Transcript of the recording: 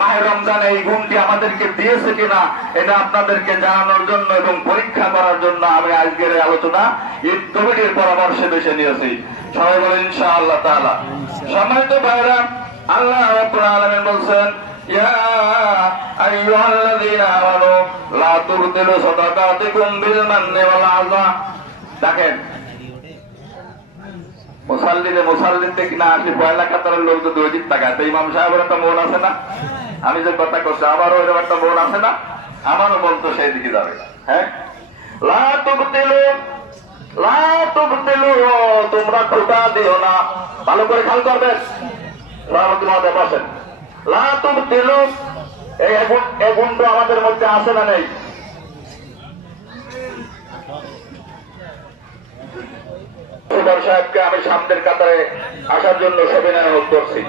মাহে রমজান এই গুণটি আমাদেরকে দিয়েছে কিনা এটা আপনাদেরকে জানানোর জন্য এবং পরীক্ষা করার জন্য আমি আজকের আলোচনা ঈদ কমিটির পরামর্শে বেছে নিয়েছি। সবাই বলেন ইনশাআল্লাহ তাআলা। সম্মানিত ভাইরা, আল্লাহ রাব্বুল আলামিন বলছেন, ইয়া আইয়ুহাল্লাযীনা আমানু লা তুবতিলু সাদাকাতিকুম বিল মান্নি ওয়াল আযা। দেখেন, মুসাল্লিন থেকে না আসলে পয়লা কাতারের লোক যদি ওই দিক টাকা, ইমাম সাহেবের একটা মন আছে না, আমি যে কথা করছি আমারও ওইরকম একটা মন আছে না, আমারও মন তো সেই দিকে যাবে। হ্যাঁ, লা তুবতিলু তোমরা খোটা দিও না। ভালো করে খেয়াল করবেন, সভাপতি মহোদয় বসেন। লা তুবতিলু এই গুণটা আমাদের মধ্যে আছে না নেই? সাহেবকে আমি সামনের কাতারে আসার জন্য সবিনয় অনুরোধ করছি।